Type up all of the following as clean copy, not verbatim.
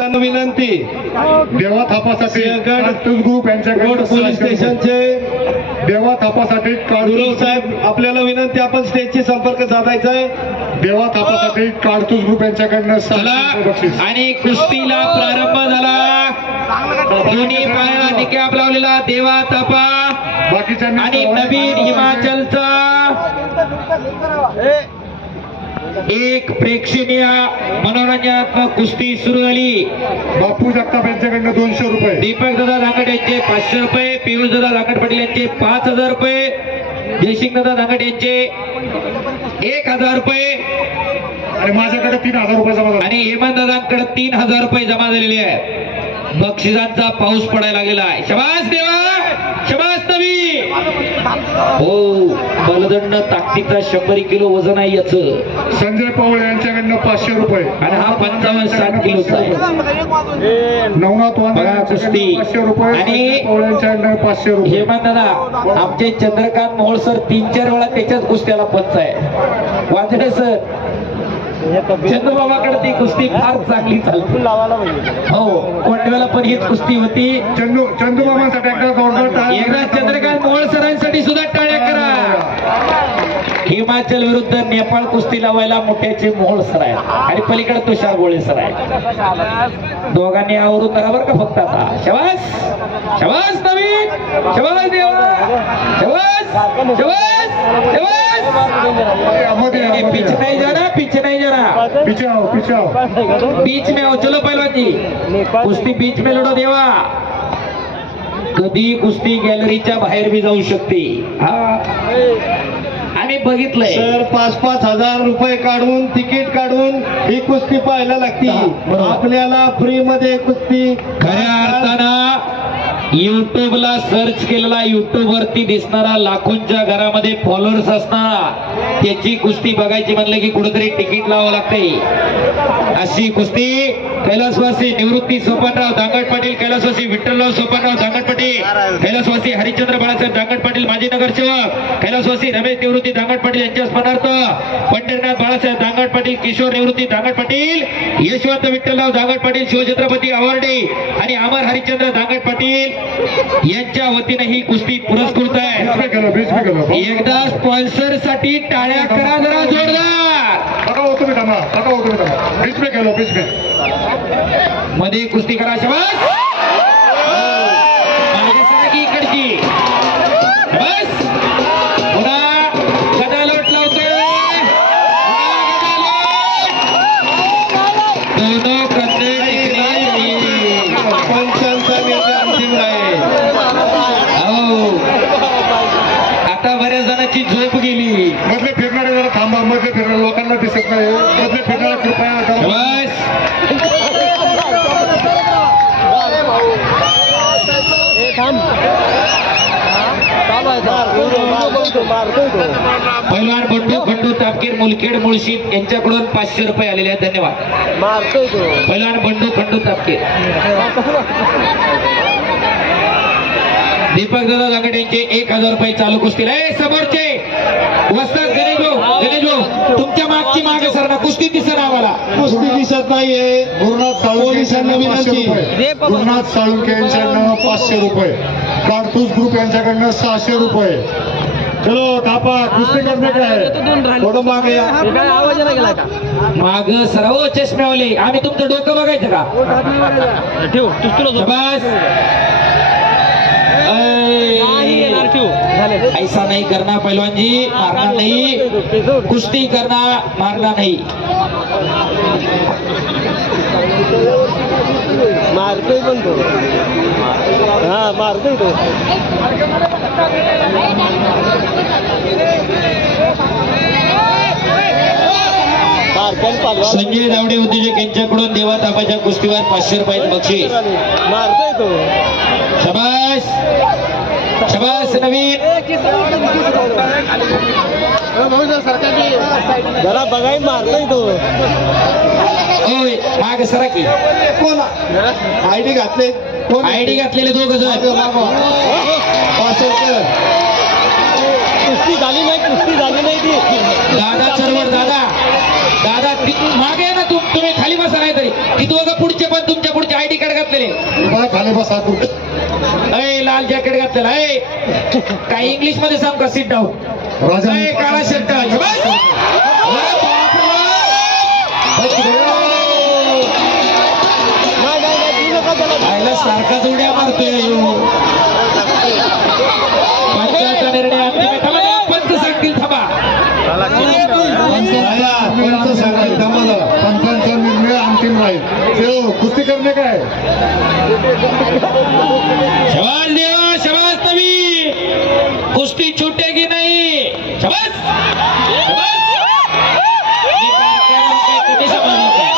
पोलिसांना विनंती, देवा थापासाठी काडतूस ग्रुप यांच्याकडे पोलीस स्टेशनचे देवा थापासाठी गुरव साहेब आपल्याला विनंती, आपण स्टेजशी संपर्क साधायचा आहे. देवा थापासाठी काडतूस ग्रुप यांच्याकडनं चला बक्षीस. आणि कुस्तीला प्रारंभ झाला. दोन्ही पायाला निकाब लावलेला देवा थापा बाकीच्यांनी आणि नवीन हिमाचलचा एक प्रेक्षणीय मनोरंजनात्मक कुस्ती सुरू झाली. बापू जगताप यांच्याकडनं 200 रुपये, दीपक दादा धांगट यांचे 500 रुपये, पियुष दादा धांगट पाटील यांचे 5000 रुपये, जयसिंग दादा धांगट यांचे 1000 रुपये आणि माझ्याकडे 3000 रुपये जमा झाले. आणि हेमंत दादांकडे 3000 रुपये जमा झालेले आहेत. बक्षिसांचा पाऊस पडायला लागलेला आहे. शबास देवा, शबास नवी. हो, बलदंड ताकदीचा 100 किलो वजन आहे याच. संजय पवळे यांच्याकडनं 500 रुपये आणि हा 55-60 किलोचा आहे. नवनाथ वांद्रे बघा यांच्याकडनं कुस्ती. 500 रुपये, आणि संजय पवळे यांच्याकडनं 500 रुपये. हेमंत दादा आमचे चंद्रकांत मोहोळ सर 3-4 वेळा त्याच्याच कुस्त्याला पंच आहे. वाजडे सर, चंदूबाबाकडे ती कुस्ती फार चांगली चालते. हो, कोंडव्याला पण हीच कुस्ती होती. चंदूबाबांसाठी एकदा चंद्रकांत मोहोळ सरांसाठी सुद्धा टाळ्या करा. हिमाचल विरुद्ध नेपाळ कुस्ती लावायला मोठ्याचे मोहोळ सर आहे आणि पलीकडे तुषार गोळे सर आहे. दोघांनी आवरून धरा बरं का फक्त आता. शबास, शबास नवीन, शबास देवा, शबास, शबास, शबास. पीछे नहीं जाना, पीछे नहीं जाना, पीछे आओ, पीछे आओ. बीच में आओ. चलो पहलवान जी, कुस्ती बीच में लढो देवा. कधी कुस्ती गॅलरीच्या बाहेर बी जाऊ शकते. आम्ही बघितलंय सर 5-5 हजार रुपये काढून तिकीट काढून ही कुस्ती पाहायला लागती. बरोबर. आपल्याला फ्री मध्ये कुस्ती खऱ्या अर्थानं युट्यूबला सर्च केलेला, युट्यूब वरती दिसणारा, लाखोंच्या घरामध्ये फॉलोअर्स असणारा, त्याची कुस्ती बघायची म्हणलं की कुठेतरी तिकीट लावावं लागते. अशी कुस्ती कैलासवासी निवृत्ती सोपानराव धांगट पाटील, कैलासवासी विठ्ठलराव सोपानराव धांगट पाटील, कैलासवासी हरिश्चंद्र बाळासाहेब धांगट पाटील माजी नगरसेवक, कैलासवासी रमेश निवृत्ती धांगट पाटील यांच्या स्मरणार्थ पंढरीनाथ बाळासाहेब धांगट पाटील, किशोर निवृत्ती धांगट पाटील, यशवंत विठ्ठलराव धांगट पाटील शिवछत्रपती अवॉर्डे आणि अमर हरिश्चंद्र धांगट पाटील यांच्या वतीने ही कुस्ती पुरस्कृत आहे. एकदा स्पॉन्सर साठी टाळ्या करा जरा जोरदार. तुम्ही थांबा, तुम्ही थांबा. बीच में खेलो, बीच में. मध्ये कुस्ती करा. शबास, मागे सरा की इकडची. बस, पुन्हा गदा लोट लावतोय. दोनों कंधे टिकले. पंचांचा निर्णय अंतिम आहे. हो, आता बऱ्याच जणांची झोप गेली. मधले फिरणारे जरा थांबा, मधले फिरणारे लोकांना दिसत नाही. मधले फिरणारे कृपया जरा. बस, पहिलवान बंडू खंडू तापकीर मुलखेड मुळशीत यांच्याकडून 500 रुपये आलेले आहेत. धन्यवाद. पहिलवान बंडू खंडू तापकीर. दीपक दादा धांगट यांचे 1000 रुपये चालू कुस्तीला. समोरचे वस्ताद गणेश भाऊ, तुमच्या मागची मागे सर ना, कुस्ती दिसत आम्हाला. कुस्ती दिसत नाहीये. गुरुनाथ पोलिसांना साळुंके यांच्याकडनं 500 विनंती. रुपये, गुरुनाथ साळुंके यांच्याकडनं 500 रुपये, काडतूस ग्रुप यांच्याकडनं 600 रुपये. चलो थापा, कुस्ती करणे काय थोडं मागे या. माग सर्व चष्म्यावले. आम्ही तुमचं डोकं बघायचं का? शबास. ऐसा नहीं करना पहलवान जी, मारना नहीं. कुश्ती करना, मारना नहीं. मारतोय पण तो. हा, मारतोय तो. संजय दावडे उद्योजक यांच्याकडून देवा तापाच्या कुस्तीवर 500 रुपये बक्षीस. मारतोय तो. शबास, शबास नवीन. जरा बघाय, मारतोय तो. होय, माग सरा की. कोण आयडी घातले? कोण आयडी घातलेले 2 जण. कुस्ती झाली नाही, कुस्ती झाली नाही ती. दादा चरवड दादा, दादा मागे आहे ना तुम्ही खाली बसा नाही तरी ती दोघं पुढचे पण तुमच्या पुढचे आयडी कार्ड घातलेले बघा खाली बसा तू अय लाल जॅकेट घातलेला अय काय इंग्लिश मध्ये सांग का सिट डाऊन राजा अय काळा शर्ट आयला सारखाच उड्या मारतोय पंचाचा निर्णय अंतिम आहे. थांबा, पंच सांगतील थांबा पंच सांगाल थांबा जरा. पंचांचा निर्णय अंतिम राहील देव कुस्ती करणे काय शबाज देवा शबाज नवी कुस्ती छूटेगी नहीं शबाज शबाज मी बारकाईला काही कमी समजलं का?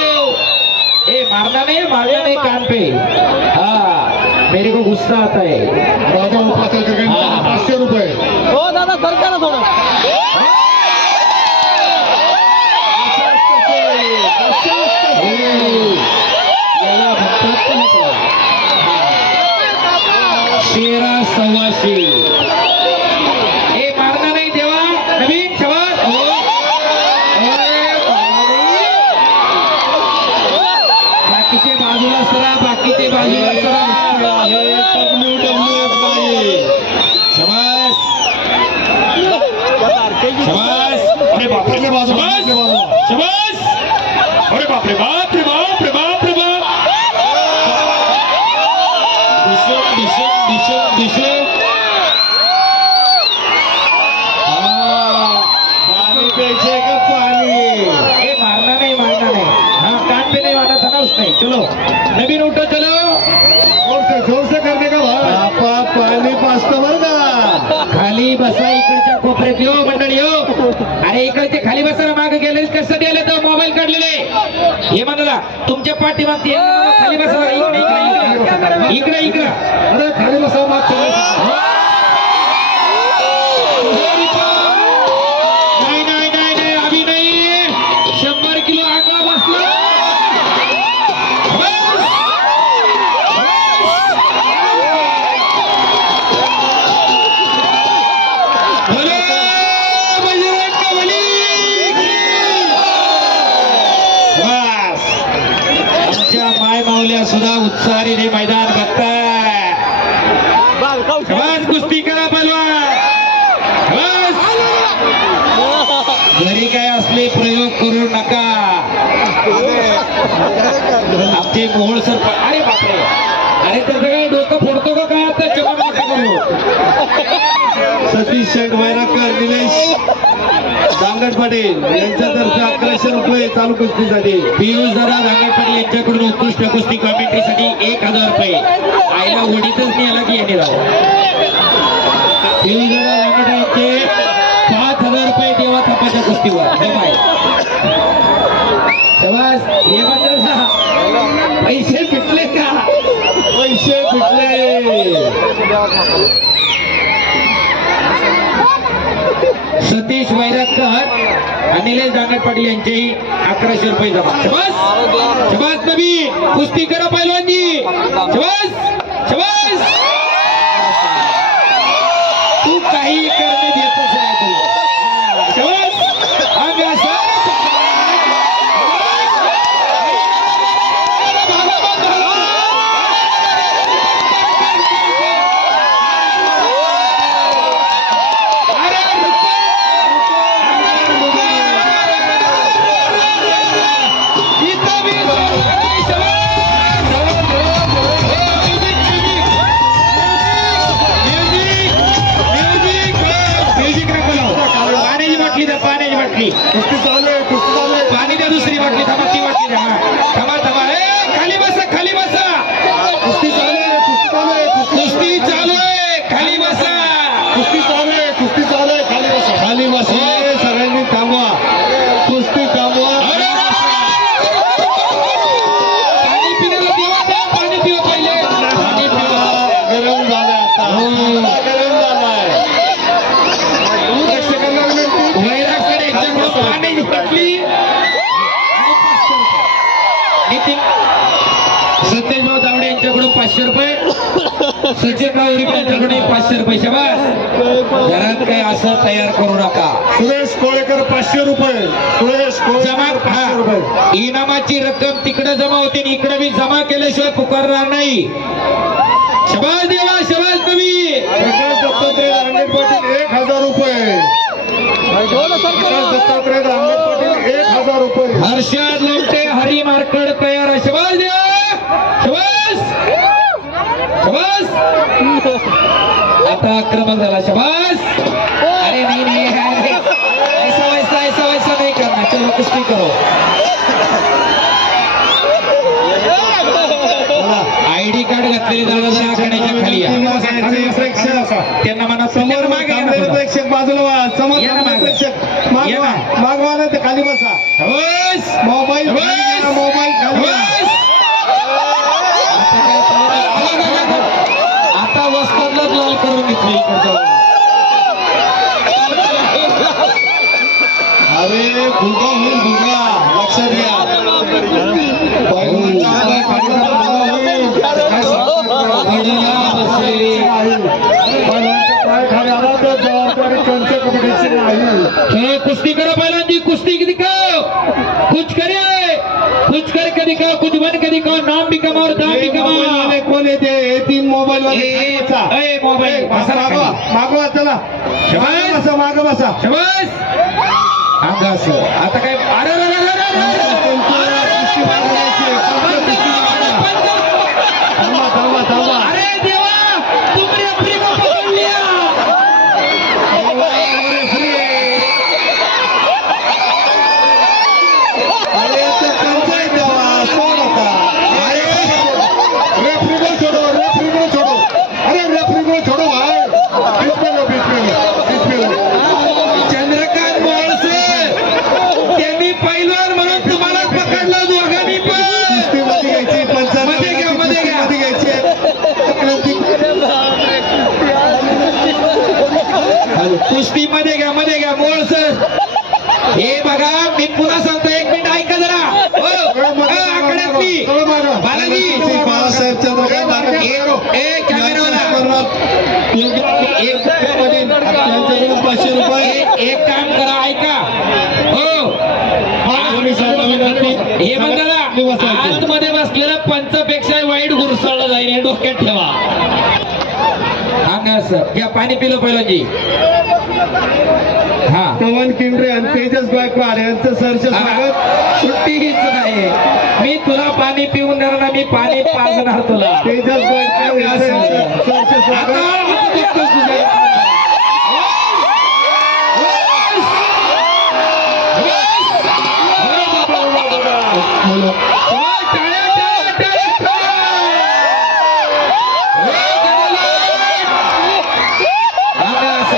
अरे बाबा, मारना नहीं कान पे हाँ मेरे को गुस्सा आता है राजा उपासकर यांच्याकडनं 500 रुपये हो दादा सरका ना थोडं याला म्हणतात शेरा सव्वाशे हे मारणार नाही देवा नवीन शबाज बाकीचे बाजूला सरा बाकीचे बाजूला सरा WWF नाही. शबाज शबाज अरे बाप आपल्या बाजूला आपल्या बाजूला शबाज अरे बाप रे बाप रे बाप रे बाप रे बाप दिशो पाणी प्यायचे का पाणी हे मारना नहीं हाँ कान पे नहीं मारना था ना उसने चलो नवीन उठो चलो जोर से करने का भाई आपा पाणी पाचतं बरं का खाली बसा इकडच्या कोपऱ्यात यो मंडळी यो अरे इकडचे खाली बसायला मागे गेले कसं गेले तर मोबाईल काढलेले हे म्हणाला तुमच्या पाठीमागती खाली बसा इकडे इकडे अरे खाली बसा माग नाही अभी नाही 100 किलो आकडा बसला माय माऊल्या सुद्धा उत्साहाने मैदान बघताय बस कुस्ती करा पहलवान बस घरी काय असले प्रयोग करू नका आमचे मोहोळ सर अरे बापरे अरे त्याचं काय डोकं फोडतो का काय आता चमक नका करू सतीश शेठ वैराकर निलेश दांगड पाटील यांच्यातर्फे 1100 रुपये चालू कुस्तीसाठी पियुष दादा दांगड पाटील यांच्याकडून उत्कृष्ट कुस्ती कॉमेंट्रीसाठी 1000 रुपये आईला ओढीतच नाही आला की यांनी राव पियुष दादा दांगड यांचे 5000 रुपये देवा थापाच्या कुस्तीवर जमाय शबास हे बद्दल पैसे भेटले का पैसे भेटले सतीश वैरागकर आणि निलेश दांगड पाटील यांचेही 1100 रुपये जमा शबास शबास नवीन कुस्ती करा पहिलवानजी शबास शबास तू काही करणे देतच नाही तुला शबास आम्ही असं 500 रुपये सचिन गावरी यांच्याकडे 500 रुपये शाबास घरात काही असं तयार करू नका सुरेश कोळेकर 500 रुपये सुरेश जमा कोळेकर 500 रुपये इनामाची रक्कम तिकडे जमा होते आणि इकडे मी जमा केल्याशिवाय पुकारणार नाही शबाज देवा शबाज तुम्ही प्रकाश दत्तात्रय दांगट पाटील 1000 रुपये प्रकाश दत्तात्रय दांगट पाटील 1000 रुपये हर्षद लोमटे हरी मार्कड तयार आहे शबाज देवा शबाज शबाज आता आक्रमक झाला शबाज अरे नहीं ऐसा नहीं करना चलो कुश्ती करो आयडी कार्ड घातलेली दादा आखाड्याच्या खाली या. त्यांना म्हणा समोर मागे या ना थोडं. प्रेक्षक बाजूला व्हा. समोर या ना मागे. प्रेक्षक मागवा या ना. मागवा नाही तर खाली बसा बस. मोबाईल खाली बस. घ्या, मोबाईल खाली घ्या. बस. आता काय पाहू? आता वस्तादलाच लाल करून घेतलं इकडचं. अरे भुगा होईल भुगा लक्षात घ्या पहिलवानचा पाय खाली झाला, भुगा होईल. काय सांगतात? घडला बसलेली. पहिलवानचा पाय खाली आला तर जबाबदारी त्यांच्या कमिटीची नाही चलो कुश्ती करो पहिल्यांदी कुश्ती दिखाओ कुछ करे कुछ करके दिखाओ कुछ बन के दिखाओ नाम भी कमाओ और दाम भी मोबाईल कमाओ वाले कोण येते हे 3 मोबाईल वाले ए, खाली बसा. ए, मोबाईल बसा ना मागवा खाली. मागवा चला मागं बसा मागं बसा शबास अंग असं आता काय अरे अरे, अरे, अरे, अरे, अरे. कुस्ती मागं द्यायची. कुस्ती मागं. थांबा थांबा थांबा अरे देवा तुमने अपनी को पकड़ लिया अरे ते पंचायत द्यावा सोड नका अरे रेफरी को छोड़ो रेफरी को छोड़ो अरे रेफरी को छोड़ो भाई बीच में लो बीच में लो बीच में लो चंद्रकांत मोळसे त्यांनी पैलवान म्हणून तुम्हाला पकडलं दोघांनी पण कुस्तीमध्ये घ्यायची पंचायत मध्ये घ्या, मध्ये घ्या. घ्यायची कुस्तीमध्ये घ्या मोळ सर हे बघा मी पुन्हा सांगतो 1 मिनिट ऐका जरा हो आकड्यातली बालाजी बाळासाहेब चंद्रकांत ए कॅमेरावाला त्यांच्याकडून 500 रुपये एक काम करा ऐका हो हे म्हणताना आतमध्ये बसलेलं पंचपेक्षा वाईट गुरसाळलं जाईल हे डोक्यात ठेवा अंगास घ्या पाणी पिलं पहिल्यांदी हा पवन किंड्रे आणि तेजस गायकवाड यांचं सरचे स्वागत सुट्टी हीच नाही मी तुला पाणी पिऊन देणार नाही, मी पाणी पाजणार तुला तेजस गायकवाड यांचं सरचे आता स्वागत हात दुखतोस तुझ्या. बोलो. टाळ्या, टाळ्या, टाळ्या, टाळ्या. अंगास,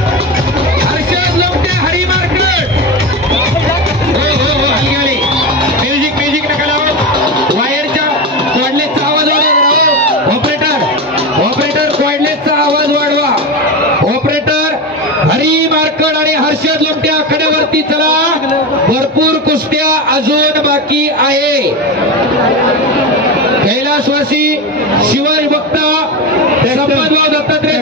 हर्षद लोमटे हरी मार्केट म्युझिक नका लावू वायरच्या कॉर्डलेसचा आवाज वाढवा ऑपरेटर कॉर्डलेसचा आवाज वाढवा ऑपरेटर हरी मार्कड आणि हर्षद लोमटे आखाड्यावरती चला भरपूर कुस्त्या अजून बाकी आहे कैलासवासी शिवाजी भक्त संपतभाऊ दत्तात्रय